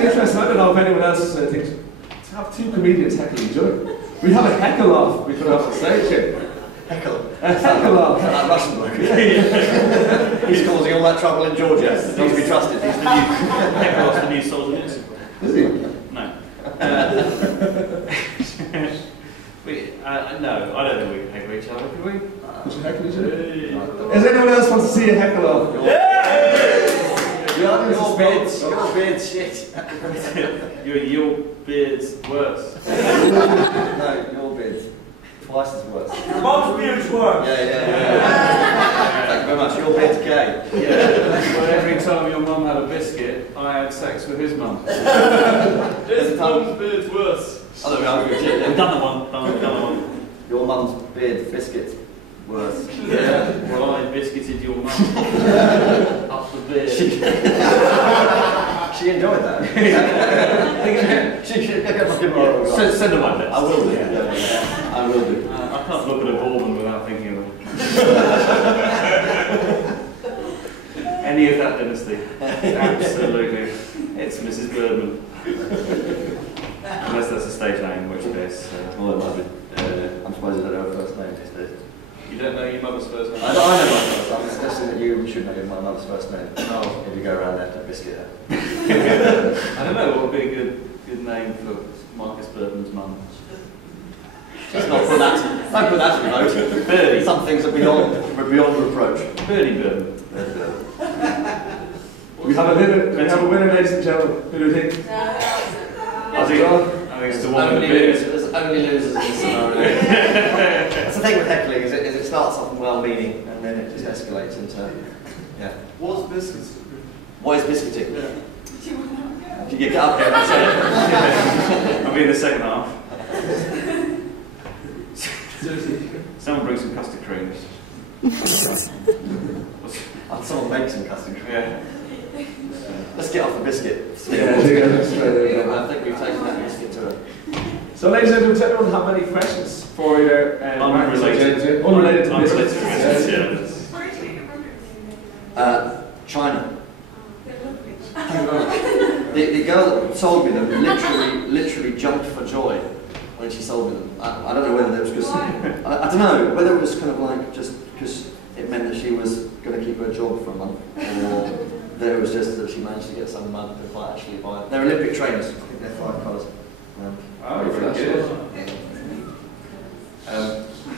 actually interesting. I don't know if anyone else thinks to have two comedians heckle each other. We have a heckle-off we put up on stage here. Heckle. A heckle-off. That Russian bloke. He's causing all that trouble in Georgia. He's not to be trusted. He's the new Heckle-off's the new Solzhenitsyn. Is he? No. No, I don't think we can heckle each other, do we? Would you heckle each other? Does anyone else want to see a heckle-off? Your beard's shit. Your beard's worse. No, your beard's twice as worse. Mom's beard's worse. Yeah. Thank you very much. Your beard's gay. Yeah. Well, every time your mum had a biscuit, I had sex with his mum. This mum's beard's worse. I don't know. I've done the one. Your mum's beard biscuit's worse. Yeah. Well, I biscuited your mum. Up the beard. She enjoyed that. She should get fucking moral. Send her my best. I will do. I will do. I can't look at a Borman without thinking of it. Any of that dynasty. Absolutely. It's Mrs. Birdman. Unless that's a stage name, in which case. Well, it might be. I'm surprised you don't know her first name these days. You don't know your mother's first name? I know my first name. I'm suggesting that you should know my mother's first name. No. If you go around there to biscuit her. I don't know what would be a good name for Markus Birdman's mum. Let's not put that. Don't put that to the vote. Birdie. Some things are beyond reproach. Birdie Birdman. We have a winner, ladies and gentlemen. Who do you think? I think it's the one with the beard. There's only losers in this scenario. That's the thing with heckling, is it starts off well-meaning and then it just escalates into, yeah. What's biscuits? What is biscuiting? Yeah. You get up here and say it. I'll be in the second half. Someone bring some custard creams. Someone make some custard cream. Yeah. Let's get off the biscuit. Yeah, I think we've taken that biscuit to it. So, ladies and gentlemen, does anyone have any questions for either Markus or James? Unrelated to biscuits. China. The girl that sold me them literally jumped for joy when she sold me them. I don't know whether it was because I don't know whether it was kind of like just because it meant that she was going to keep her job for a month, or there was just that she managed to get some money to actually buy. They're Olympic trainers. I think they're 5 colours. Very good.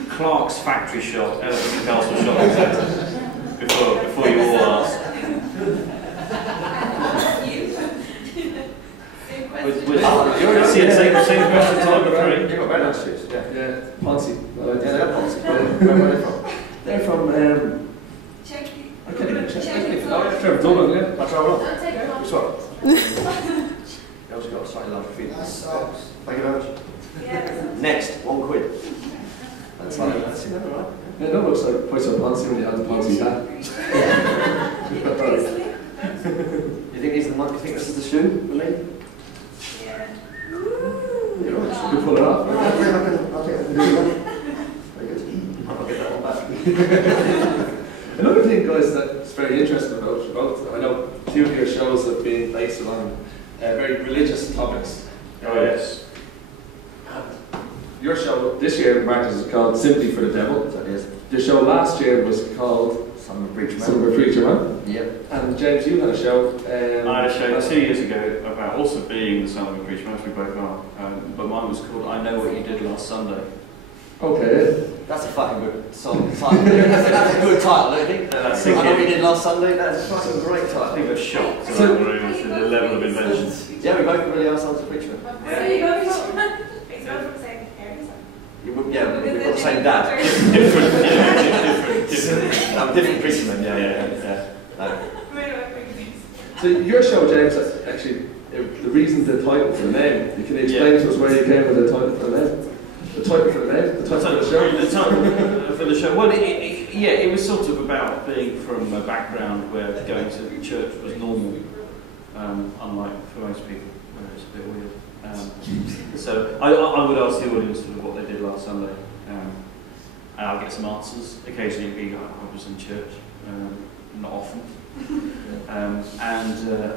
Clark's factory shop, Castle shopping centre. Before you all ask. Same question to number 3. You've got very nice shoes. Yeah, Ponzi. Yeah, they're Ponzi. Where are they from? They're from, Check. I can't even check. They're from Dublin, yeah. That's right. Don't take it Which one? They also got slightly larger feet. Thank you very much. Next, £1. That's fine. That's right. Yeah, that looks like quite some Ponzi when you have the Ponzi hat. You think these are the money? You think this is the shoe for me? Yeah. You can pull it off. I'll take that. Very good. I'll get that one back. Another thing, guys, that's very interesting about both, I know 2 of your shows have been based on very religious topics. Oh, yes. Your show this year, Markus, is called Simply for the Devil. That is. Your show last year was called Son of a Preacher Man. Son of a Preacher Man. Yep. And James, you had a show. I had a show 2 years ago about also being the son of a preacher man, which we both are. But mine was called I Know What You Did Last Sunday. Okay. That's a fucking good song. That's a good title, don't you think? I know what we did last Sunday. That's a fucking great I title. think I was shocked So- around the room as to the level of invention. Yeah, we both really are Sons of Preacher Man. Where you going from? It's not from the same area. Yeah, we've got the same dad. Different preacher man, yeah. No. So your show, James, that's actually the reason the title for the name. You can explain to us where you came with the title for the name? The title for the name? The title for the show? The title for the show. Well, it was sort of about being from a background where going to church was normal, unlike for most people, where it's a bit weird. So I would ask the audience sort of what they did last Sunday, and I'll get some answers. Occasionally, I was in church, not often. And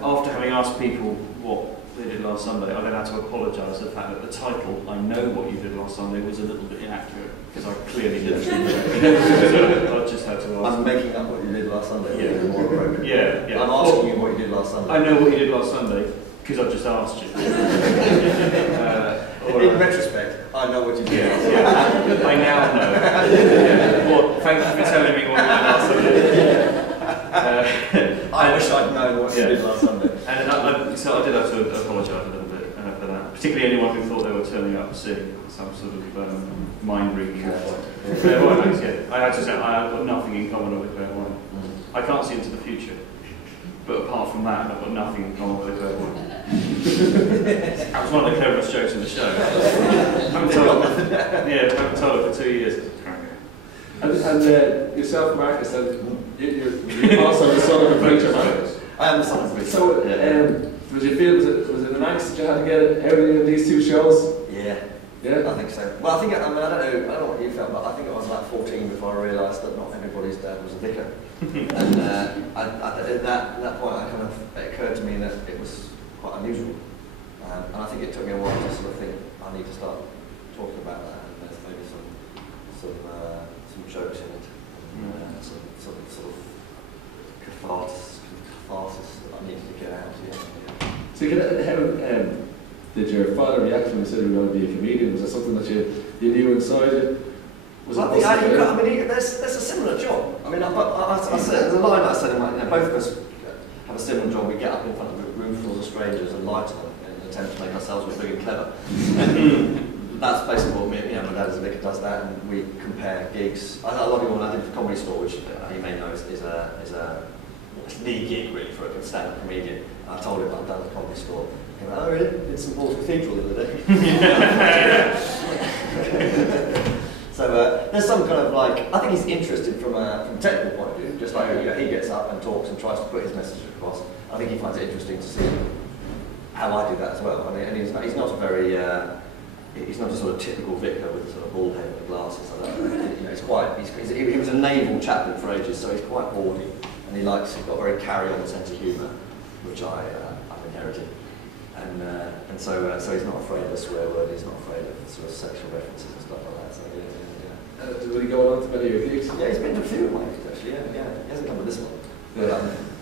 after having asked people what the last Sunday, I then had to apologise for the fact that the title, I Know What You Did Last Sunday, was a little bit inaccurate, because I clearly didn't. I just had to ask. I'm making up what you did last Sunday. Yeah. More appropriate. Yeah. I'm asking you what you did last Sunday. I know what you did last Sunday, because I've just asked you. In retrospect, I know what you did last Sunday. I now know. Well, thank you for telling me what you did last Sunday. I wish I'd known what you did last Sunday. And so I did have to apologise a little bit for that. Particularly anyone who thought they were turning up seeing some sort of mind reading. Clairvoyance, yeah. I had to say I've got nothing in common with clairvoyance. I can't see into the future. But apart from that, I've got nothing in common with clairvoyance. That was one of the cleverest jokes in the show. I haven't told it for 2 years. And yourself, Marcus, you're also the son of a preacher, man. I am the son of a preacher. So, was it an angst that you had to get everything in these two shows? Yeah. Yeah? I think so. Well, I don't know what you felt, but I think I was about 14 before I realised that not everybody's dad was a vicar. And at that point, it occurred to me that it was quite unusual. And I think it took me a while to sort of think, I need to start talking about that, and there's maybe some jokes in it, some sort of catharsis that I needed to get out. Yeah. So how did your father react when you said you were going to be a comedian? Was that something that you knew inside you? There's a similar job. I mean, I said, there's a line I said in my, both of us have a similar job. We get up in front of a room full of strangers and lie to them in an attempt to make ourselves look big and clever. That's basically what my dad as a vicar does that, and we compare gigs. A lot of people, when I did the Comedy Store, which you may know is the gig really for a stand-up comedian. And I told him I'd done the Comedy Store. He went, oh really? Did St Paul's Cathedral the other day. So there's some kind of like, I think he's interested from a technical point of view, just like he gets up and talks and tries to put his message across. I think he finds it interesting to see how I do that as well. I mean, and he's not a very, he's not a sort of typical vicar with a sort of bald head and glasses. He was a naval chaplain for ages, so he's quite bawdy, and he's got a very carry-on sense of humour, which I've inherited. And so he's not afraid of a swear word. He's not afraid of sort of sexual references and stuff like that. So yeah. Will he go on to many of your gigs? Yeah, he's been to a few of my gigs actually. Yeah. He hasn't come to this one,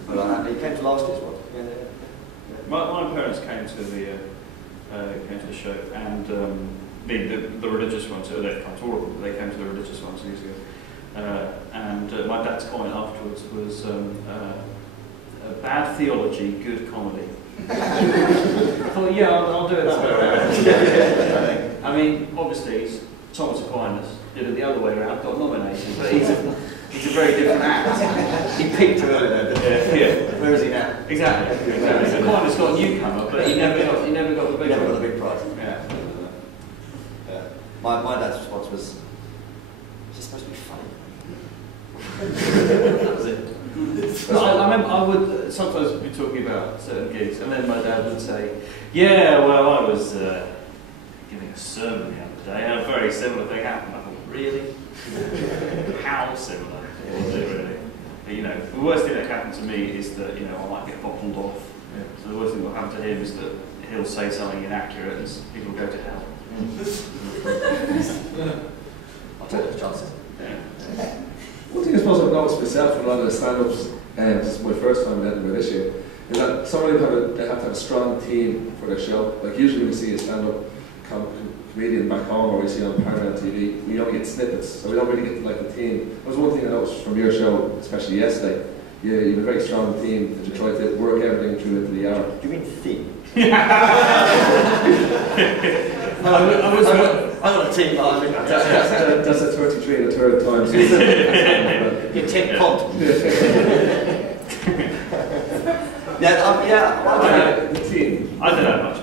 but he came to last year's one. Yeah. My parents came to the show, and the religious ones. They've come to all of them. They came to the religious ones years ago. And my dad's comment afterwards was bad theology, good comedy. I thought, yeah, I'll do it that way. I mean, obviously, Thomas Aquinas did it the other way around, got nominated, but he's a very different act. He peaked early though, didn't he? Yeah. Where is he now? Exactly. Aquinas got a newcomer, but he never got the big Never got the big prize. Yeah. My dad's response was, "Is it supposed to be funny?" That was it. I remember I would sometimes be talking about certain gigs, and then my dad would say, "Yeah, well, I was giving a sermon the other day, and a very similar thing happened." I thought, "Really? How similar was it really?" But, the worst thing that happened to me is that I might get bottled off. Yeah. So the worst thing that will happen to him is that he'll say something inaccurate, and people will go to hell. I'll take those chances. Yeah. One thing I suppose I've noticed myself in a lot of the stand-ups, and this is my first time in Edinburgh this year, is that somebody they have to have a strong team for their show. Like usually when we see a stand-up comedian back home or we see on Paramount TV, we only get snippets, so we don't really get the team. That was one thing I noticed from your show, especially yesterday. You have a very strong team that you try to work everything through into the hour. Do you mean theme? I got a team behind me. That's a 33 and a third time. You take pont. The team. I don't have much